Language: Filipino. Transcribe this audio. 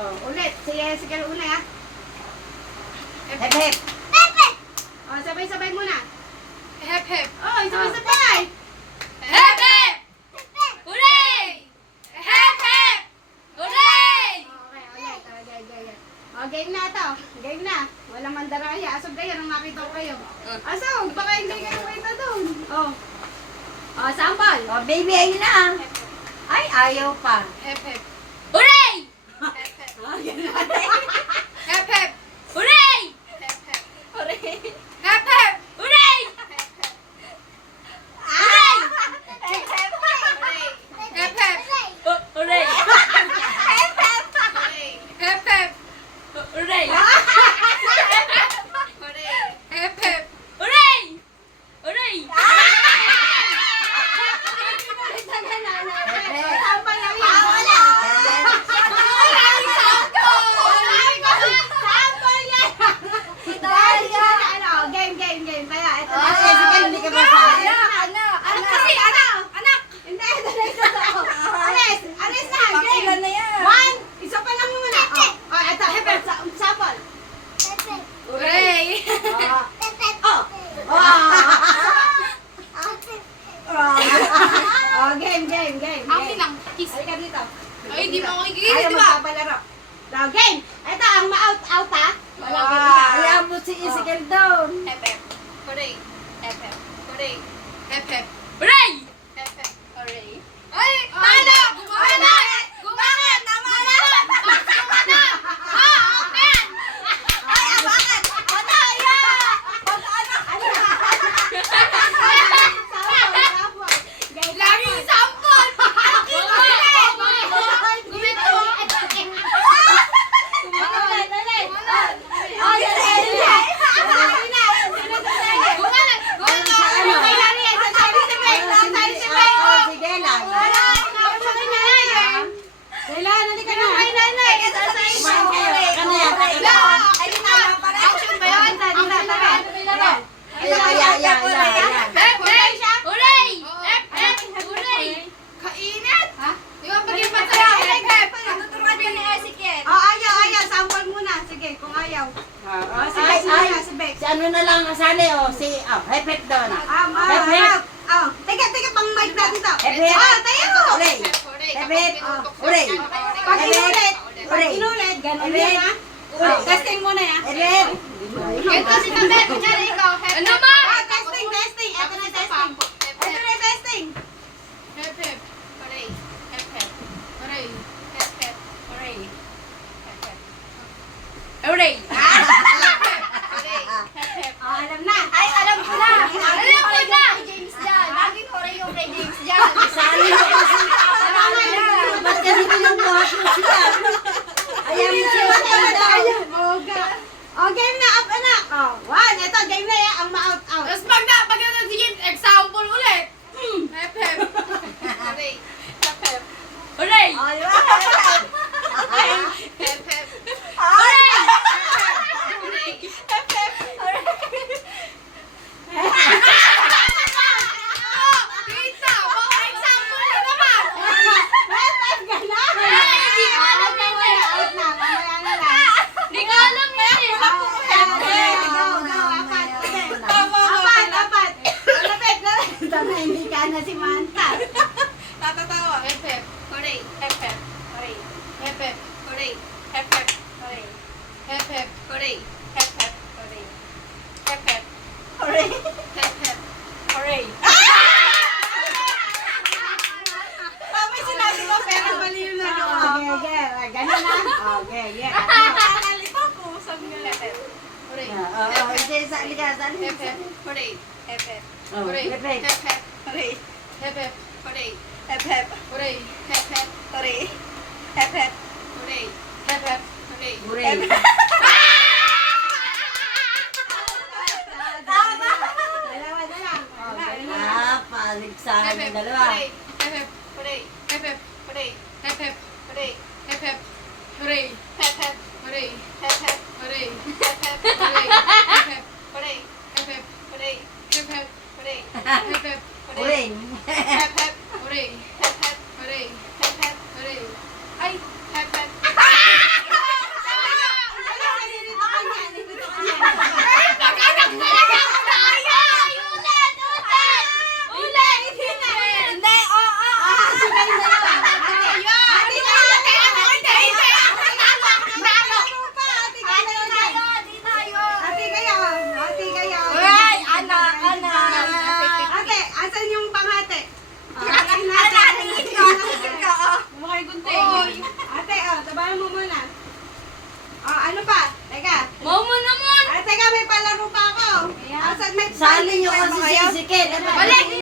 Oh, ulit. Sige ulit ah. Hep, hep. Oh, sabay-sabay muna. Hep, hep. Oh, sabay-sabay. Hep, hep! Hooray! Hep, hep! Hooray! Okay, ulit. Okay. Oh, game na to. Game na. Walang mandaraya. Asog kayo nang makita ko kayo. Asog, baka hindi kayo kita doon. Oh. Oh, sample. Oh, baby, ayun na. Ay, ayaw pa. Hep, hep. Hooray! Hep, hep. Oh, ganun. Hep, hep. Hooray! Hep, hep. Hooray. Hep, hep. Hooray! Hooray! Hep, hep. Hooray! Hep, hep. Hooray! Hep, hep. Hooray! Hooray! Sample lang yan. Wala. Sample yan. Dahil yan, ano, game. Kaya, ito na. Okay, sige, hindi ka masali. Anak kasi, anak. Hindi, ito na. Alis na, game. Ilan na yan? One, isa pa lang muna. Oh, ito, sample. Hooray! Oh, game. Akin lang. Kiss. Halika dito. Ay, di mo ako Ayaw ikikita, di ba? magpapalaro. So, game. Ito, ang ma-out ha. Walang Ayaw mo si Isikel doon. Hep, hep. Hooray! Hep, hep. Hooray! Hep, hep. Hooray! Hep, hep. Hooray! Ay! Talo! Gumangat! Gumangat! Tama na! Gumangat! Akin! Ay, abakan! Ano? Laging sampol! Sige lang. Action ba yun? Ayan. Hep, hep! Hooray! Hep, hep! Hooray! Kainit! Di ba pag yung patay? Hep, hep! Tuturuan ka ni Ezekiel. Ayaw. Sample muna. Sige, kung ayaw. Sige, si Bex. Si ano na lang kasali, hep hep doon. Hep, hep. Teka, pang mic natin to. Hep, hep. Tayo. Hooray! Hep, hep. Hooray! Pag inulit, Hooray! ganun Hooray! yan ha. Hooray! Testing muna ya. Hep, hep. Ito si Tabet. Kunyari ikaw. Ano ba? Testing. Ito na testing. Hep, hep. Hooray. Hep, hep. Hooray. Hep, hep. Hooray. Hep, hep. Hooray. Hooray. Hep, hep. Alam na. Ay, alam ko na. Alam ko na. James Jan. Laging hooray yung kay James Jan. Sali mo kasi. Ba't kasi pinubuhat mo siya? Ayaw mo siya sa daw. Game na, up anak. One. Ito, game na yan. Ang ma-out. Tapos pag si James, example ulit. Hep, hep. Hooray. Hep, hep. Hooray. Hep, hep. Hooray. Hooray. Hep, hep. Pizza! Mga example na naman! Hindi ko alam yan eh. Hindi ko alam yan eh. Hindi ka na si Manta. Natatawa. Hep, hep. Hooray. Hep, hep. Hooray. Hep, hep. Hooray. Hep, hep. Hooray. Hep, hep. Hooray. Hep, hep. Hooray. Hep, hep. Hooray! Hep, hep. Hooray. May sinabi ko pero mali yung nagawa. Ganun na. Okay. Nalito ko. Sabi nga. Hep, hep. Hooray. Sali ka. Hep, hep. Hooray. Hep, hep. Hooray. Hep, hep. Hep, hep. Hooray! Hep, hep. Hooray. Hep, hep. Hooray. Hep, hep. Hooray! Hep, hep. Hooray. Hep, hep. Hooray. Hooray! Dalawa na lang. Paligsahan ng dalawa. Hooray. Hep, hep. Hooray. Hep, hep. Hooray. Hep, hep. Hooray. Hep, hep. Hooray. Hep, hep. Hooray. Hep, hep. Hooray. Hep, hep. Hooray. Hep, hep. Hooray. Hep, hep. Hooray. Hep, hep. Hooray. Hep, hep. Hooray! Hep, hep. Hooray. Hep, hep. Hooray. Hep, hep. Hooray. Ay, hep, hep. Hawakan mo muna. Ano pa? Teka. Momo naman! Teka, may palaro pa ako. Asan may Saan ninyo paliwan kasi mo kayo? sisikin? Balik!